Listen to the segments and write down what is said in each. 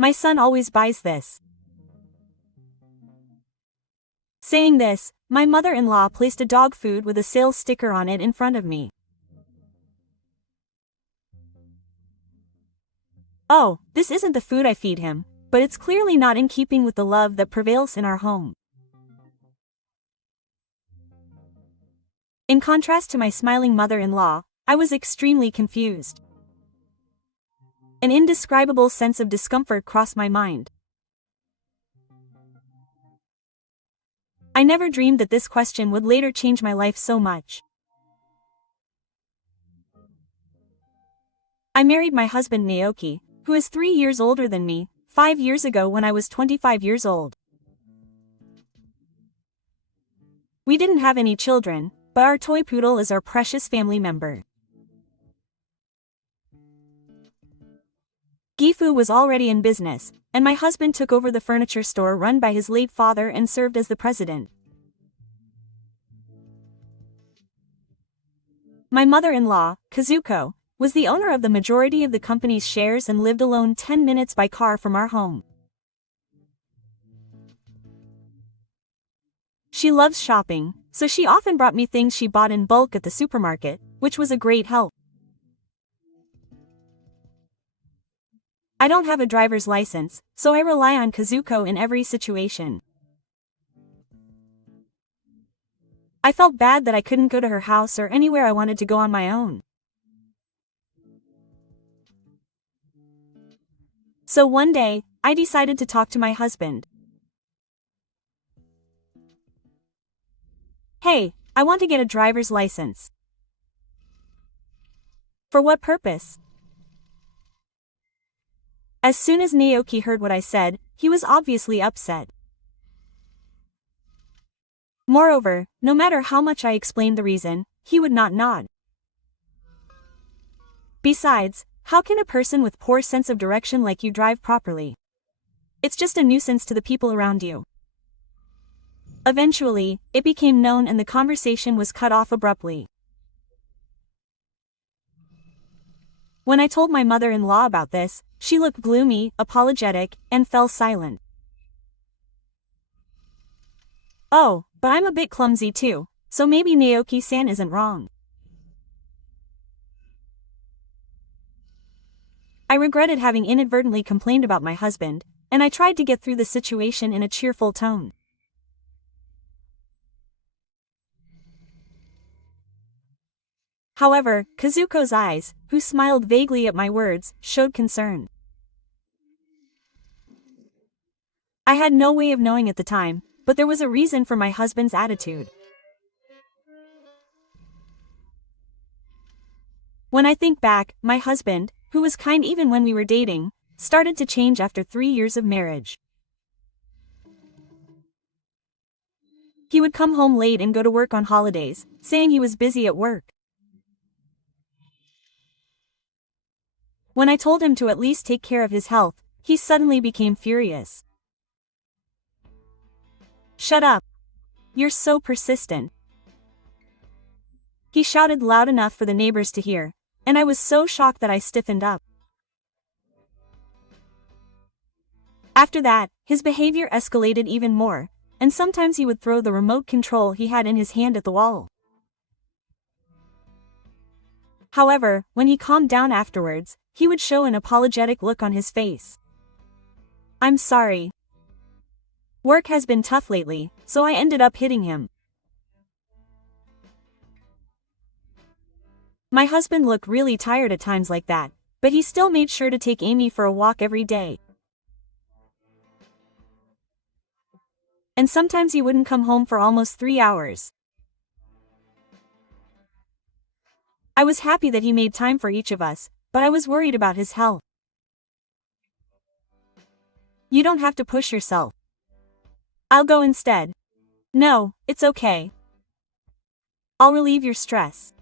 My son always buys this. Saying this, my mother-in-law placed a dog food with a sales sticker on it in front of me. Oh, this isn't the food I feed him, but it's clearly not in keeping with the love that prevails in our home. In contrast to my smiling mother-in-law, I was extremely confused. An indescribable sense of discomfort crossed my mind. I never dreamed that this question would later change my life so much. I married my husband Naoki, who is 3 years older than me, 5 years ago when I was 25 years old. We didn't have any children, but our toy poodle is our precious family member. Gifu was already in business, and my husband took over the furniture store run by his late father and served as the president. My mother-in-law, Kazuko, was the owner of the majority of the company's shares and lived alone 10 minutes by car from our home. She loves shopping, so she often brought me things she bought in bulk at the supermarket, which was a great help. I don't have a driver's license, so I rely on Kazuko in every situation. I felt bad that I couldn't go to her house or anywhere I wanted to go on my own. So one day, I decided to talk to my husband. Hey, I want to get a driver's license. For what purpose? As soon as Naoki heard what I said, he was obviously upset. Moreover, no matter how much I explained the reason, he would not nod. Besides, how can a person with poor sense of direction like you drive properly? It's just a nuisance to the people around you. Eventually, it became known and the conversation was cut off abruptly. When I told my mother-in-law about this, she looked gloomy, apologetic, and fell silent. Oh, but I'm a bit clumsy too, so maybe Naoki-san isn't wrong. I regretted having inadvertently complained about my husband, and I tried to get through the situation in a cheerful tone. However, Kazuko's eyes, who smiled vaguely at my words, showed concern. I had no way of knowing at the time, but there was a reason for my husband's attitude. When I think back, my husband, who was kind even when we were dating, started to change after 3 years of marriage. He would come home late and go to work on holidays, saying he was busy at work. When I told him to at least take care of his health, he suddenly became furious. Shut up. You're so persistent. He shouted loud enough for the neighbors to hear, and I was so shocked that I stiffened up. After that, his behavior escalated even more, and sometimes he would throw the remote control he had in his hand at the wall. However, when he calmed down afterwards, he would show an apologetic look on his face. I'm sorry. Work has been tough lately, so I ended up hitting him. My husband looked really tired at times like that, but he still made sure to take Amy for a walk every day. And sometimes he wouldn't come home for almost 3 hours. I was happy that he made time for each of us, but I was worried about his health. You don't have to push yourself. I'll go instead. No, it's okay. I'll relieve your stress.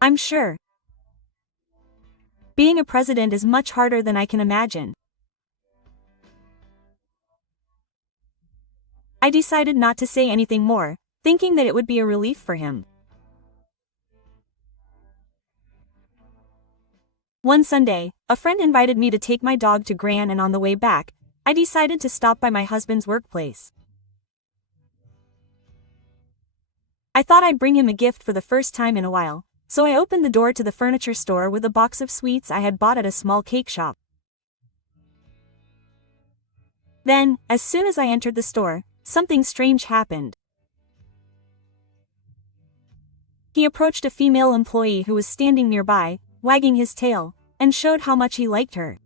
I'm sure. Being a president is much harder than I can imagine. I decided not to say anything more, thinking that it would be a relief for him. One Sunday, a friend invited me to take my dog to Gran, and on the way back, I decided to stop by my husband's workplace. I thought I'd bring him a gift for the first time in a while, so I opened the door to the furniture store with a box of sweets I had bought at a small cake shop. Then, as soon as I entered the store, something strange happened. He approached a female employee who was standing nearby, wagging his tail, and showed how much he liked her.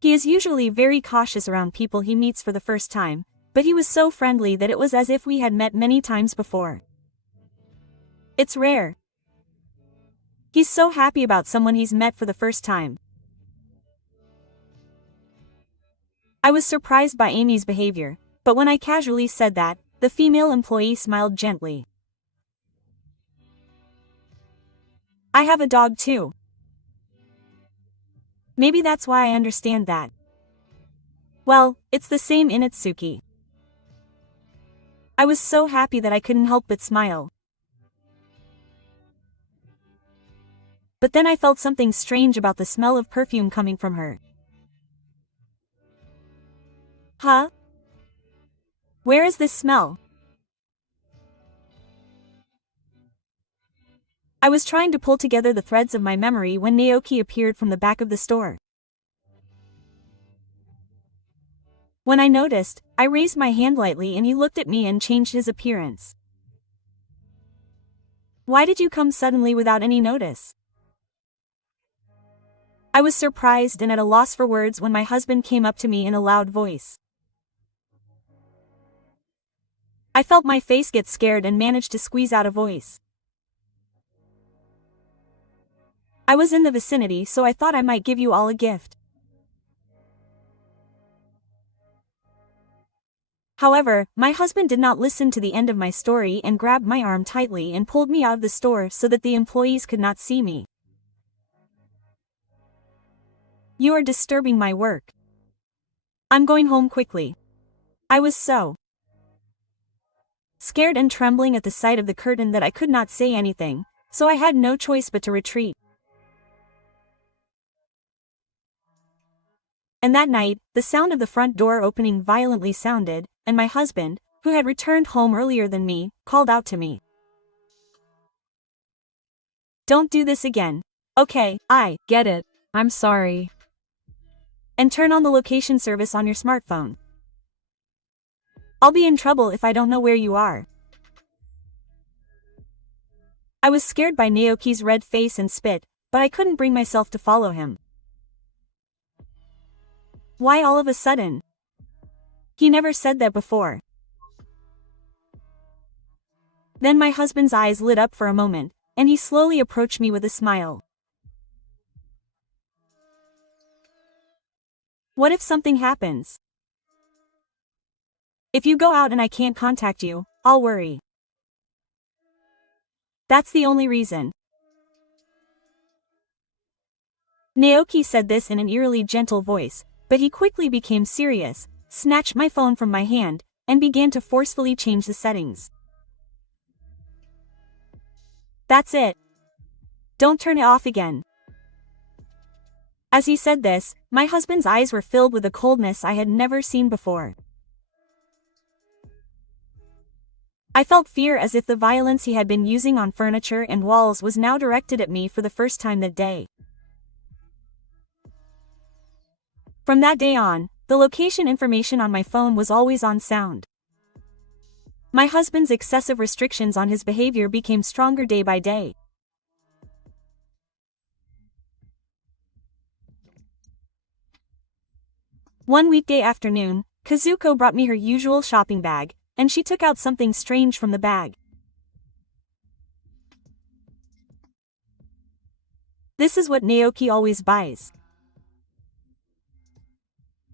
He is usually very cautious around people he meets for the first time, but he was so friendly that it was as if we had met many times before. It's rare. He's so happy about someone he's met for the first time. I was surprised by Amy's behavior, but when I casually said that, the female employee smiled gently. I have a dog too. Maybe that's why I understand that. Well, it's the same in Itsuki. I was so happy that I couldn't help but smile. But then I felt something strange about the smell of perfume coming from her. Huh? Where is this smell? I was trying to pull together the threads of my memory when Naoki appeared from the back of the store. When I noticed, I raised my hand lightly and he looked at me and changed his appearance. Why did you come suddenly without any notice? I was surprised and at a loss for words when my husband came up to me in a loud voice. I felt my face get scared and managed to squeeze out a voice. I was in the vicinity, so I thought I might give you all a gift. However, my husband did not listen to the end of my story and grabbed my arm tightly and pulled me out of the store so that the employees could not see me. You are disturbing my work. I'm going home quickly. I was so scared and trembling at the sight of the curtain that I could not say anything, so I had no choice but to retreat. And that night, the sound of the front door opening violently sounded, and my husband, who had returned home earlier than me, called out to me. Don't do this again. Okay, I Get it. I'm sorry. and turn on the location service on your smartphone. I'll be in trouble if I don't know where you are. I was scared by Naoki's red face and spit, but I couldn't bring myself to follow him. Why all of a sudden? He never said that before. Then my husband's eyes lit up for a moment, and he slowly approached me with a smile. What if something happens? If you go out and I can't contact you, I'll worry. That's the only reason. Naoki said this in an eerily gentle voice, but he quickly became serious, snatched my phone from my hand, and began to forcefully change the settings. That's it. Don't turn it off again. As he said this, my husband's eyes were filled with a coldness I had never seen before. I felt fear as if the violence he had been using on furniture and walls was now directed at me for the first time that day. From that day on, the location information on my phone was always on sound. My husband's excessive restrictions on his behavior became stronger day by day. One weekday afternoon, Kazuko brought me her usual shopping bag, and she took out something strange from the bag. This is what Naoki always buys.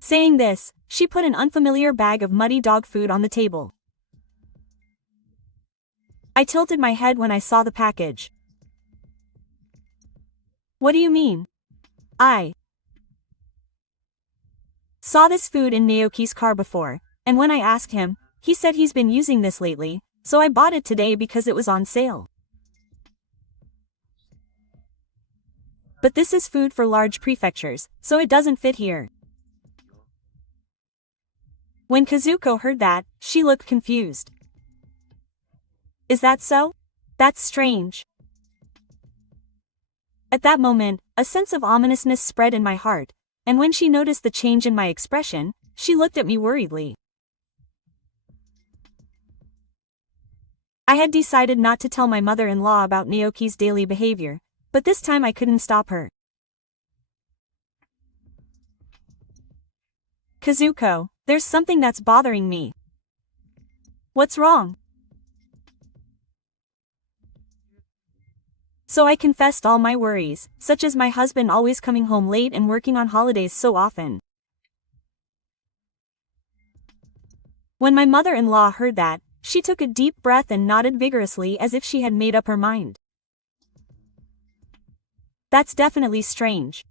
Saying this, she put an unfamiliar bag of muddy dog food on the table. I tilted my head when I saw the package. What do you mean? I saw this food in Naoki's car before, and when I asked him, he said he's been using this lately, so I bought it today because it was on sale. but this is food for large prefectures, so it doesn't fit here. When Kazuko heard that, she looked confused. Is that so? That's strange. At that moment, a sense of ominousness spread in my heart, and when she noticed the change in my expression, she looked at me worriedly. I had decided not to tell my mother-in-law about Naoki's daily behavior, but this time I couldn't stop her. Kazuko, there's something that's bothering me. What's wrong? So I confessed all my worries, such as my husband always coming home late and working on holidays so often. When my mother-in-law heard that, she took a deep breath and nodded vigorously as if she had made up her mind. That's definitely strange.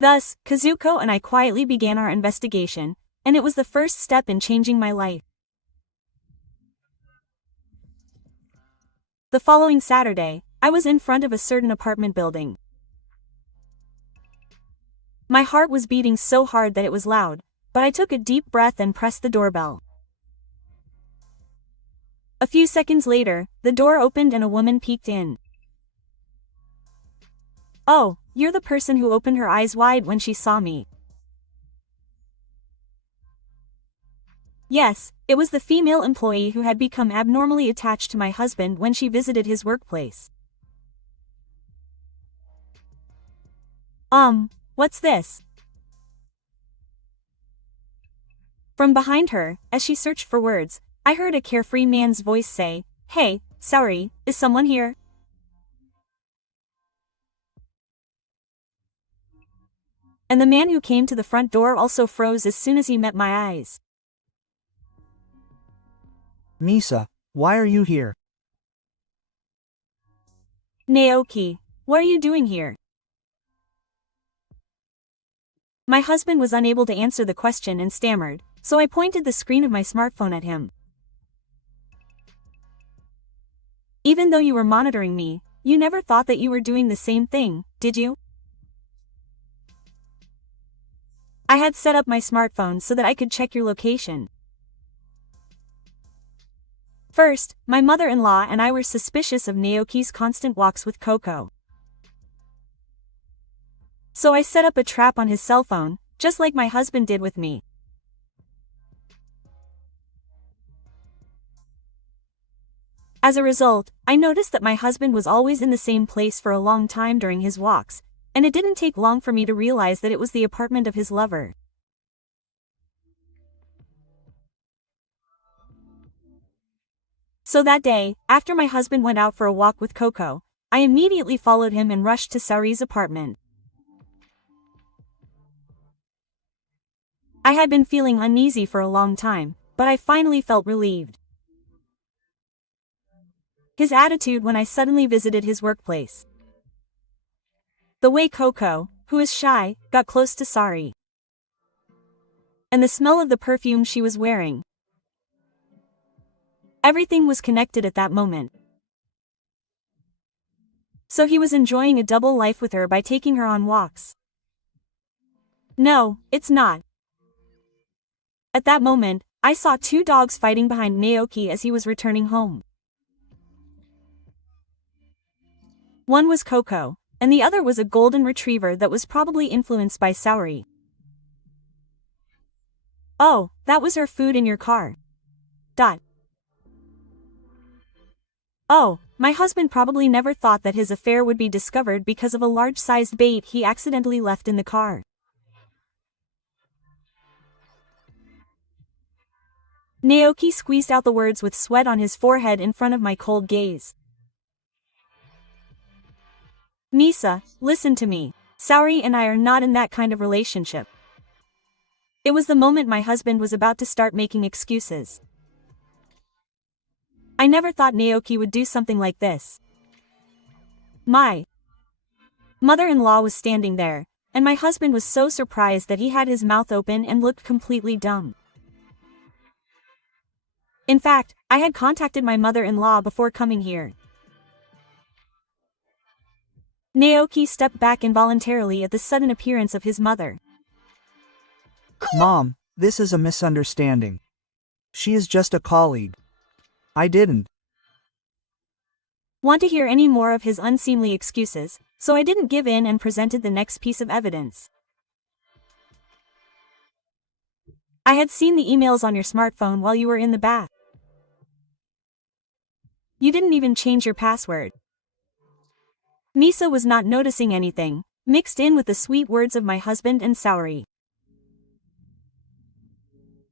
Thus, Kazuko and I quietly began our investigation, and it was the first step in changing my life. The following Saturday, I was in front of a certain apartment building. My heart was beating so hard that it was loud, but I took a deep breath and pressed the doorbell. A few seconds later, the door opened and a woman peeked in. Oh, you're the person who opened her eyes wide when she saw me. Yes, it was the female employee who had become abnormally attached to my husband when she visited his workplace. What's this? From behind her, as she searched for words, I heard a carefree man's voice say, "Hey, Saori, is someone here?" And the man who came to the front door also froze as soon as he met my eyes. Misa, why are you here? Naoki, what are you doing here? My husband was unable to answer the question and stammered, so I pointed the screen of my smartphone at him. Even though you were monitoring me, you never thought that you were doing the same thing, did you? I had set up my smartphone so that I could check your location. First, my mother-in-law and I were suspicious of Naoki's constant walks with Coco. So I set up a trap on his cell phone, just like my husband did with me. As a result, I noticed that my husband was always in the same place for a long time during his walks, and it didn't take long for me to realize that it was the apartment of his lover. So that day, after my husband went out for a walk with Coco, I immediately followed him and rushed to Saori's apartment. I had been feeling uneasy for a long time, but I finally felt relieved. His attitude when I suddenly visited his workplace. The way Coco, who is shy, got close to Saori. And the smell of the perfume she was wearing. Everything was connected at that moment. So he was enjoying a double life with her by taking her on walks. No, it's not. At that moment, I saw two dogs fighting behind Naoki as he was returning home. One was Coco, and the other was a golden retriever that was probably influenced by Saori. Oh, that was her food in your car. Oh, my husband probably never thought that his affair would be discovered because of a large-sized bait he accidentally left in the car. Naoki squeezed out the words with sweat on his forehead in front of my cold gaze. Misa, listen to me. Saori and I are not in that kind of relationship. It was the moment my husband was about to start making excuses. I never thought Naoki would do something like this. My mother-in-law was standing there, and my husband was so surprised that he had his mouth open and looked completely dumb. In fact, I had contacted my mother-in-law before coming here. Naoki stepped back involuntarily at the sudden appearance of his mother. Mom, this is a misunderstanding. She is just a colleague. I didn't want to hear any more of his unseemly excuses, so I didn't give in and presented the next piece of evidence. I had seen the emails on your smartphone while you were in the bath. You didn't even change your password. Misa was not noticing anything, mixed in with the sweet words of my husband and Saori.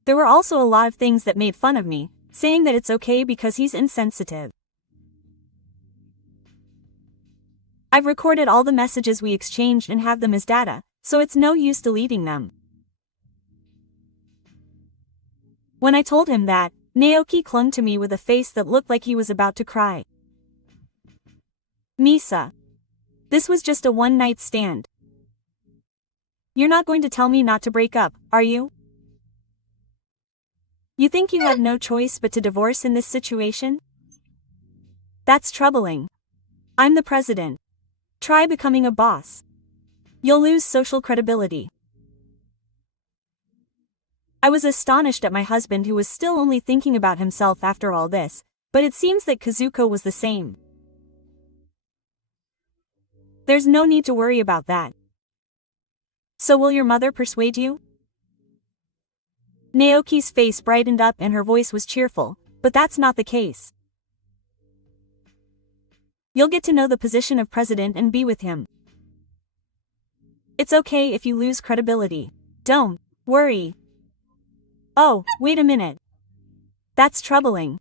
There were also a lot of things that made fun of me, saying that it's okay because he's insensitive. I've recorded all the messages we exchanged and have them as data, so it's no use deleting them. When I told him that, Naoki clung to me with a face that looked like he was about to cry. Misa. This was just a one-night stand. You're not going to tell me not to break up, are you? You think you have no choice but to divorce in this situation? That's troubling. I'm the president. Try becoming a boss. You'll lose social credibility. I was astonished at my husband, who was still only thinking about himself after all this, but it seems that Kazuko was the same. There's no need to worry about that. So will your mother persuade you? Naoki's face brightened up and her voice was cheerful, but that's not the case. You'll get to know the position of president and be with him. It's okay if you lose credibility. Don't worry. Oh, wait a minute. That's troubling.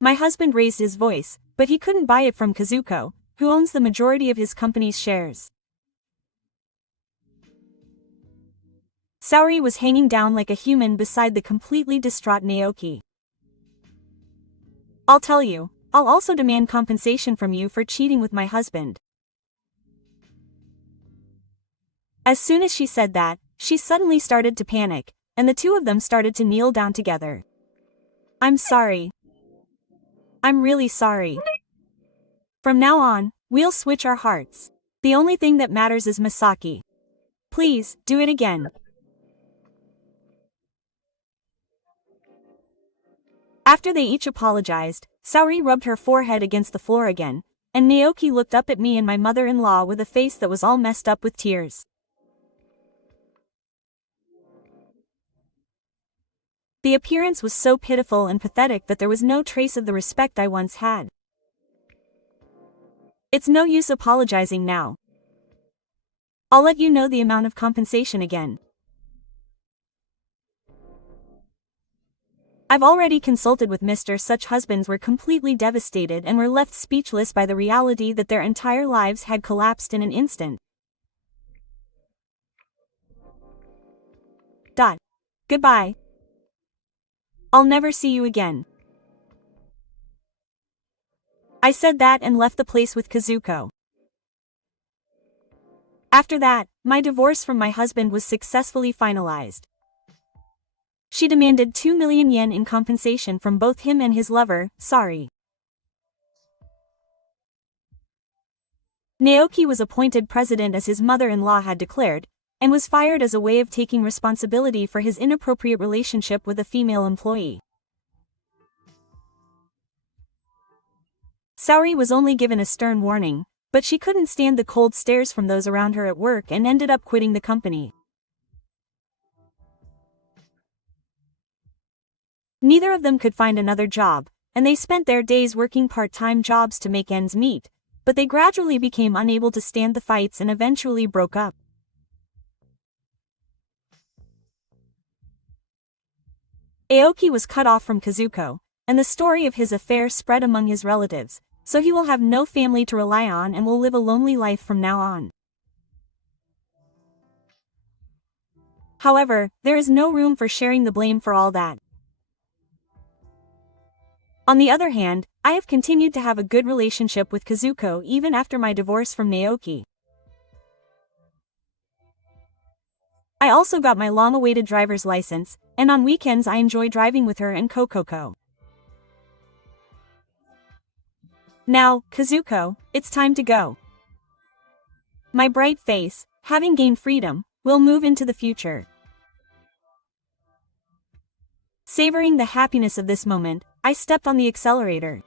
My husband raised his voice, but he couldn't buy it from Kazuko, who owns the majority of his company's shares. Saori was hanging down like a human beside the completely distraught Naoki. I'll tell you, I'll also demand compensation from you for cheating with my husband. As soon as she said that, she suddenly started to panic, and the two of them started to kneel down together. I'm sorry. I'm really sorry. From now on, we'll switch our hearts. The only thing that matters is Masaki. Please, do it again. After they each apologized, Saori rubbed her forehead against the floor again, and Naoki looked up at me and my mother-in-law with a face that was all messed up with tears. The appearance was so pitiful and pathetic that there was no trace of the respect I once had. It's no use apologizing now. I'll let you know the amount of compensation again. I've already consulted with Mr. Such husbands were completely devastated and were left speechless by the reality that their entire lives had collapsed in an instant. Goodbye. I'll never see you again. I said that and left the place with Kazuko. After that, my divorce from my husband was successfully finalized. She demanded 2 million yen in compensation from both him and his lover, Saori. Naoki was appointed president as his mother-in-law had declared, and was fired as a way of taking responsibility for his inappropriate relationship with a female employee. Saori was only given a stern warning, but she couldn't stand the cold stares from those around her at work and ended up quitting the company. Neither of them could find another job, and they spent their days working part-time jobs to make ends meet, but they gradually became unable to stand the fights and eventually broke up. Aoki was cut off from Kazuko, and the story of his affair spread among his relatives, so he will have no family to rely on and will live a lonely life from now on. However, there is no room for sharing the blame for all that. On the other hand, I have continued to have a good relationship with Kazuko even after my divorce from Naoki. I also got my long-awaited driver's license, and on weekends I enjoy driving with her and Kokoko. Now, Kazuko, it's time to go. My bright face, having gained freedom, will move into the future. Savoring the happiness of this moment, I stepped on the accelerator.